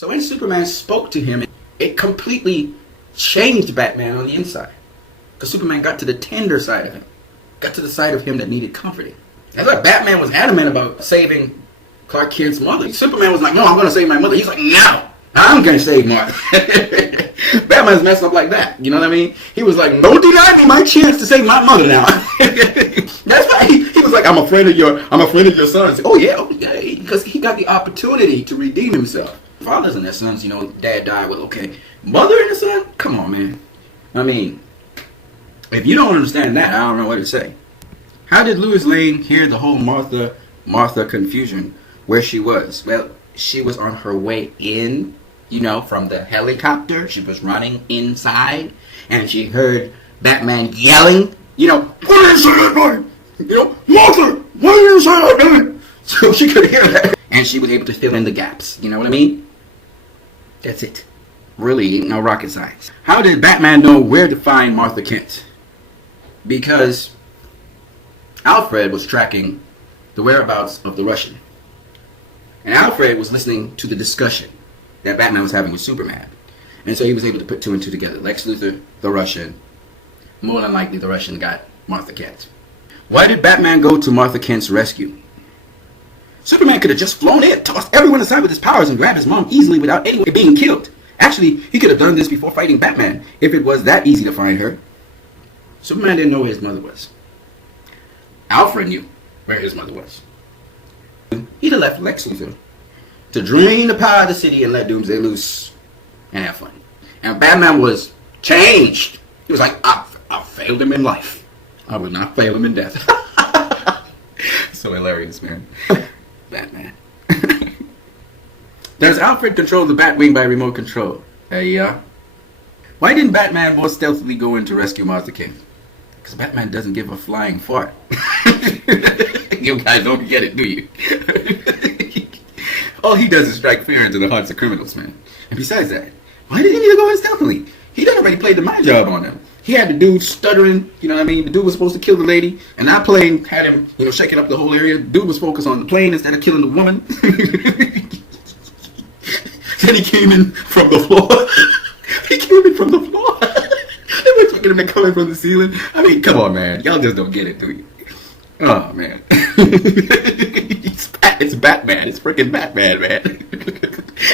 So when Superman spoke to him, it completely changed Batman on the inside. Because Superman got to the tender side of him. Got to the side of him that needed comforting. That's why Batman was adamant about saving Clark Kent's mother. Superman was like, no, I'm going to save my mother. He's like, no, I'm going to save Martha. Batman's messed up like that. You know what I mean? He was like, don't deny me my chance to save my mother now. That's why he was like, I'm a friend of your son. Said, oh yeah, because he got the opportunity to redeem himself. Fathers and their sons, dad died. Well, okay. Mother and the son? Come on, man. I mean, if you don't understand that, I don't know what to say. How did Lois Lane hear the whole Martha confusion where she was? Well, she was on her way in, from the helicopter. She was running inside, and she heard Batman yelling, what are you saying, boy? Martha, what are you saying? So she could hear that, and she was able to fill in the gaps. You know what I mean? That's it. Really, ain't no rocket science. How did Batman know where to find Martha Kent? Because Alfred was tracking the whereabouts of the Russian. And Alfred was listening to the discussion that Batman was having with Superman. And so he was able to put two and two together. Lex Luthor, the Russian. More than likely the Russian got Martha Kent. Why did Batman go to Martha Kent's rescue? Superman could have just flown in, tossed everyone aside with his powers, and grabbed his mom easily without anyone being killed. Actually, he could have done this before fighting Batman, if it was that easy to find her. Superman didn't know where his mother was. Alfred knew where his mother was. He'd have left Lex Luthor to drain the power of the city and let Doomsday loose and have fun. And Batman was changed. He was like, I failed him in life. I will not fail him in death. So hilarious, man. Batman. Does Alfred control the Batwing by remote control? Hey, why didn't Batman more stealthily go in to rescue Martha Kent? Because Batman doesn't give a flying fart. You guys don't get it, do you? All he does is strike fear into the hearts of criminals, man. And besides that, why did he need to go in stealthily? He done already played the mind job on him. He had the dude stuttering, you know what I mean? The dude was supposed to kill the lady, and that plane had him, shaking up the whole area. The dude was focused on the plane instead of killing the woman. Then he came in from the floor. They were taking him and coming from the ceiling. I mean, come on, man. Y'all just don't get it, do you? Oh, man. It's Batman. It's freaking Batman, man.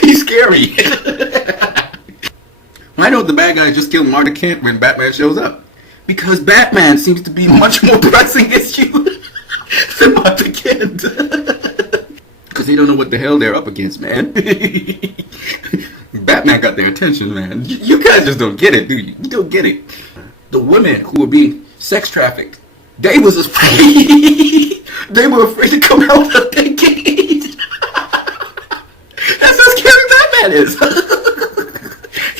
He's scary. Why don't the bad guys just kill Martha Kent when Batman shows up? Because Batman seems to be a much more pressing issue than Martha Kent. Because they don't know what the hell they're up against, man. Batman got their attention, man. You guys just don't get it, do you? You don't get it. The women who were being sex trafficked, they was afraid. They were afraid to come out of their cage. That's how scary Batman is.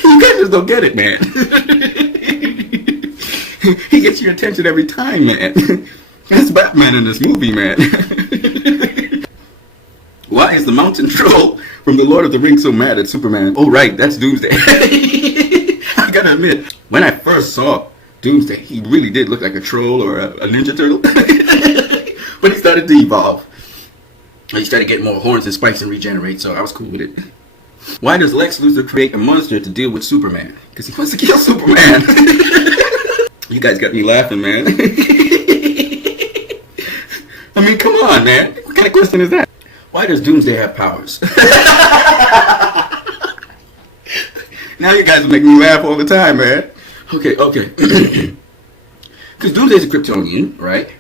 You guys just don't get it, man. He gets your attention every time, man. That's Batman in this movie, man. Why is the mountain troll from the Lord of the Rings so mad at Superman? Oh, right, that's Doomsday. I gotta admit, when I first saw Doomsday, he really did look like a troll or a Ninja Turtle. But he started to evolve. He started getting more horns and spikes and regenerate, so I was cool with it. Why does Lex Luthor create a monster to deal with Superman? Because he wants to kill Superman. You guys got me laughing, man. I mean, come on, man. What kind of question is that? Why does Doomsday have powers? Now you guys make me laugh all the time, man. Okay. Because Doomsday's a Kryptonian, right?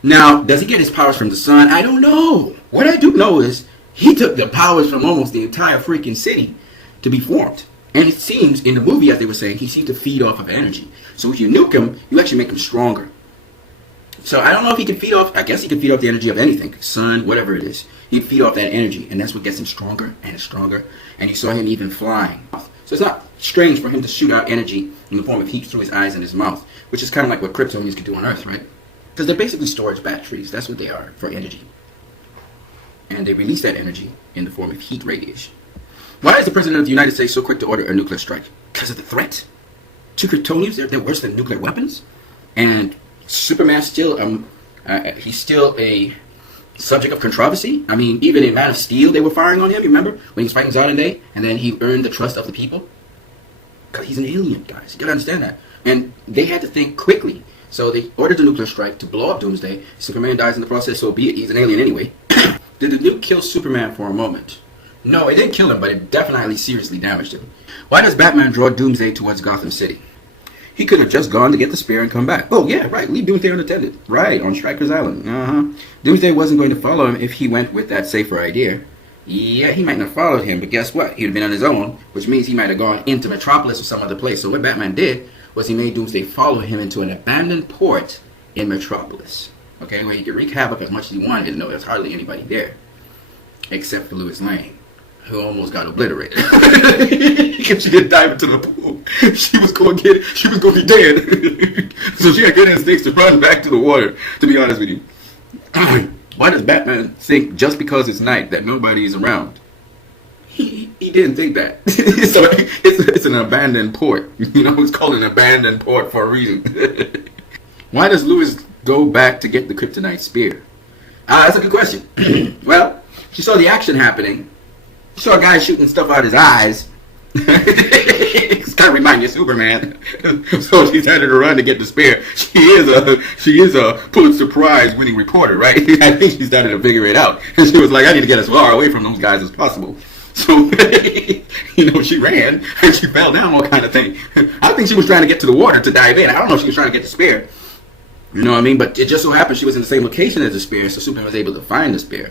Now, does he get his powers from the sun? I don't know. What I do know is he took the powers from almost the entire freaking city to be formed. And it seems, in the movie, as they were saying, he seemed to feed off of energy. So if you nuke him, you actually make him stronger. So I don't know if he can feed off, I guess he can feed off the energy of anything. Sun, whatever it is. He'd feed off that energy, and that's what gets him stronger and stronger. And you saw him even flying. So it's not strange for him to shoot out energy in the form of heat through his eyes and his mouth, which is kind of like what Kryptonians could do on Earth, right? Because they're basically storage batteries. That's what they are for energy. And they release that energy in the form of heat radiation. Why is the President of the United States so quick to order a nuclear strike? Because of the threat to Kryptonians. They're worse than nuclear weapons. And Superman's still, he's still a subject of controversy. I mean, even in Man of Steel, they were firing on him. You remember when he was fighting Zod Day, and then he earned the trust of the people because he's an alien, guys. You gotta understand that. And they had to think quickly, so they ordered the nuclear strike to blow up Doomsday. Superman dies in the process, so be it. He's an alien anyway. Did the nuke kill Superman for a moment? No, it didn't kill him, but it definitely seriously damaged him. Why does Batman draw Doomsday towards Gotham City? He could have just gone to get the spear and come back. Oh, yeah, right. Leave Doomsday unattended. Right, on Stryker's Island. Doomsday wasn't going to follow him if he went with that safer idea. Yeah, he might not have followed him, but guess what? He'd have been on his own, which means he might have gone into Metropolis or some other place. So what Batman did was he made Doomsday follow him into an abandoned port in Metropolis. Okay, where he could wreak havoc as much as he wanted to know there's hardly anybody there. Except for Lois Lane, who almost got obliterated. If she didn't dive into the pool, she was going to be dead. So she had good instincts to run back to the water, to be honest with you. Why does Batman think just because it's night that nobody is around? He didn't think that. So it's an abandoned port. You know, it's called an abandoned port for a reason. Why does Lois go back to get the kryptonite spear? That's a good question. Well, she saw the action happening. She saw a guy shooting stuff out his eyes. It's kind of remind you of Superman. So she decided to run to get the spear. She is a Pulitzer Prize winning reporter, right? I think she started to figure it out. And she was like, I need to get as far away from those guys as possible. So, she ran and she fell down, all kind of thing. I think she was trying to get to the water to dive in. I don't know if she was trying to get the spear. You know what I mean? But it just so happened she was in the same location as the spear, so Superman was able to find the spear.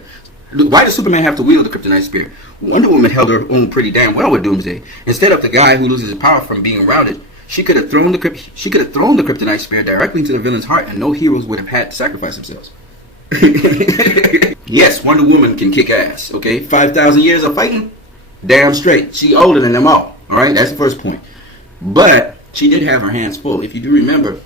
Why does Superman have to wield the kryptonite spear? Wonder Woman held her own pretty damn well with Doomsday. Instead of the guy who loses his power from being around it, she could have thrown the kryptonite spear directly into the villain's heart, and no heroes would have had to sacrifice themselves. Yes, Wonder Woman can kick ass. Okay, 5,000 years of fighting, damn straight. She older than them all. All right, that's the first point. But she did have her hands full. If you do remember,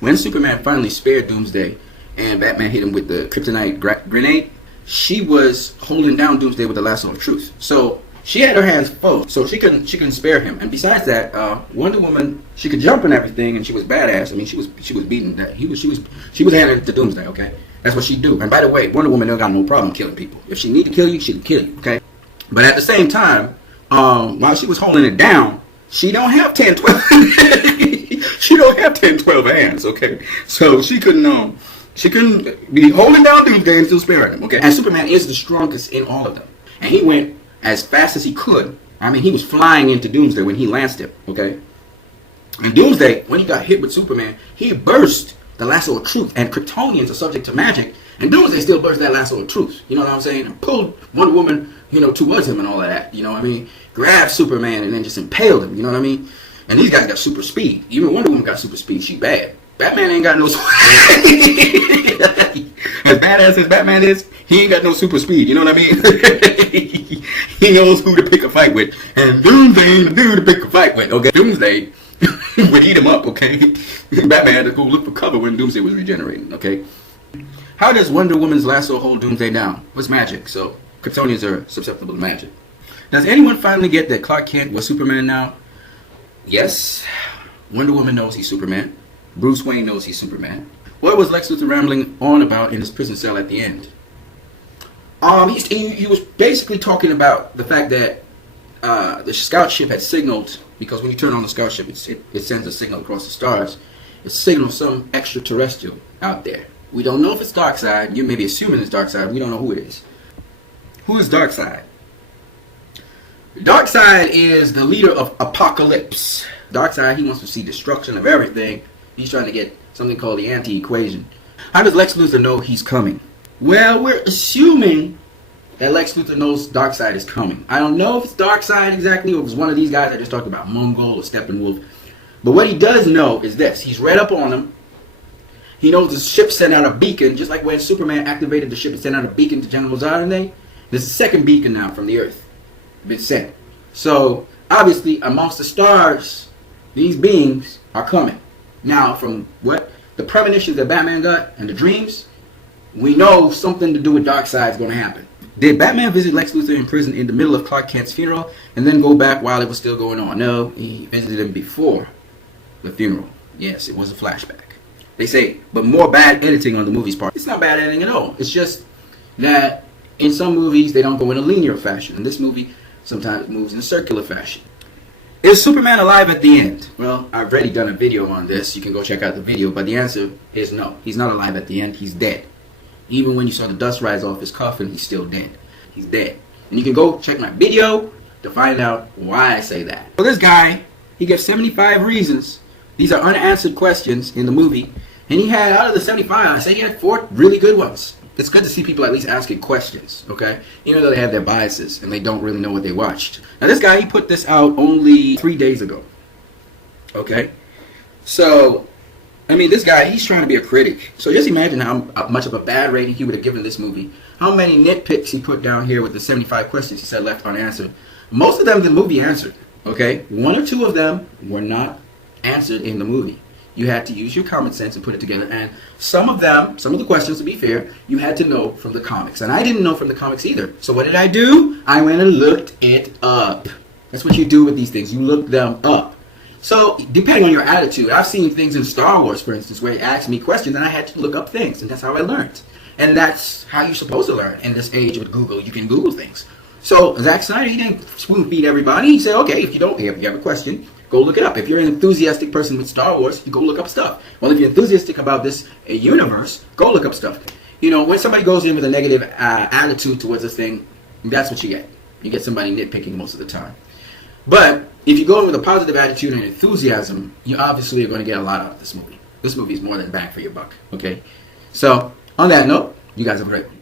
when Superman finally spared Doomsday and Batman hit him with the kryptonite grenade, she was holding down Doomsday with the lasso of truth. So she had her hands full, so she couldn't spare him. And besides that, Wonder Woman, she could jump and everything, and she was badass. I mean, she was beating that. She was handing it to Doomsday. Okay, that's what she do. And by the way, Wonder Woman don't got no problem killing people. If she need to kill you, she'll kill you. Okay, but at the same time, while she was holding it down, she don't have 10, 12. She don't have 10, 12 hands. Okay, so she couldn't be holding down Doomsday and still sparing him. Okay, and Superman is the strongest in all of them, and he went as fast as he could. I mean, he was flying into Doomsday when he lanced him. Okay, and Doomsday, when he got hit with Superman, he burst the lasso of truth, and Kryptonians are subject to magic, and Doomsday still burst that lasso of truth. You know what I'm saying? And pulled Wonder Woman, towards him and all of that. You know what I mean? Grabbed Superman and then just impaled him. You know what I mean? And these guys got super speed. Even Wonder Woman got super speed. She bad. Batman ain't got no as badass as Batman is, he ain't got no super speed, you know what I mean? He knows who to pick a fight with. And Doomsday ain't the dude to pick a fight with, okay? Doomsday would eat him up, okay? Batman had to go look for cover when Doomsday was regenerating, okay? How does Wonder Woman's lasso hold Doomsday down? What's magic? So, Kryptonians are susceptible to magic. Does anyone finally get that Clark Kent was Superman now? Yes. Wonder Woman knows he's Superman. Bruce Wayne knows he's Superman. What was Lex Luthor rambling on about in his prison cell at the end? He was basically talking about the fact that the scout ship had signaled, because when you turn on the scout ship, it sends a signal across the stars. It signals some extraterrestrial out there. We don't know if it's Darkseid. You may be assuming it's Darkseid. We don't know who it is. Who is Darkseid? Darkseid is the leader of Apocalypse. Darkseid, he wants to see destruction of everything. He's trying to get something called the anti-equation. How does Lex Luthor know he's coming? Well, we're assuming that Lex Luthor knows Darkseid is coming. I don't know if it's Darkseid exactly, or if it's one of these guys I just talked about, Mongol or Steppenwolf. But what he does know is this. He's read up on him. He knows the ship sent out a beacon, just like when Superman activated the ship and sent out a beacon to General Zod Day. There's a second beacon now from the Earth. Been sent. So, obviously, amongst the stars, these beings are coming. Now, from what the premonitions that Batman got and the dreams, we know something to do with Darkseid is going to happen. Did Batman visit Lex Luthor in prison in the middle of Clark Kent's funeral and then go back while it was still going on? No, he visited him before the funeral. Yes, it was a flashback. They say, but more bad editing on the movie's part. It's not bad editing at all. It's just that in some movies they don't go in a linear fashion. In this movie, sometimes it moves in a circular fashion. Is Superman alive at the end? Well, I've already done a video on this. You can go check out the video, but the answer is no. He's not alive at the end. He's dead. Even when you saw the dust rise off his coffin, he's still dead. He's dead. And you can go check my video to find out why I say that. So this guy, he gives 75 reasons. These are unanswered questions in the movie. And he had, out of the 75, I say he had 4 really good ones. It's good to see people at least asking questions, okay? Even though they have their biases and they don't really know what they watched. Now this guy, he put this out only 3 days ago, okay? So, I mean, this guy, he's trying to be a critic. So just imagine how much of a bad rating he would have given this movie. How many nitpicks he put down here with the 75 questions he said left unanswered. Most of them the movie answered, okay? 1 or 2 of them were not answered in the movie. You had to use your common sense and put it together. And some of the questions, to be fair, you had to know from the comics. And I didn't know from the comics either. So what did I do? I went and looked it up. That's what you do with these things. You look them up. So depending on your attitude, I've seen things in Star Wars, for instance, where he asked me questions and I had to look up things. And that's how I learned. And that's how you're supposed to learn in this age with Google. You can Google things. So Zack Snyder, he didn't spoon feed everybody. He said, okay, if you have a question, go look it up. If you're an enthusiastic person with Star Wars, you go look up stuff. Well, if you're enthusiastic about this universe, go look up stuff. You know, when somebody goes in with a negative attitude towards this thing, that's what you get. You get somebody nitpicking most of the time. But if you go in with a positive attitude and enthusiasm, you obviously are going to get a lot out of this movie. This movie is more than bang for your buck, okay? So, on that note, you guys have a great one.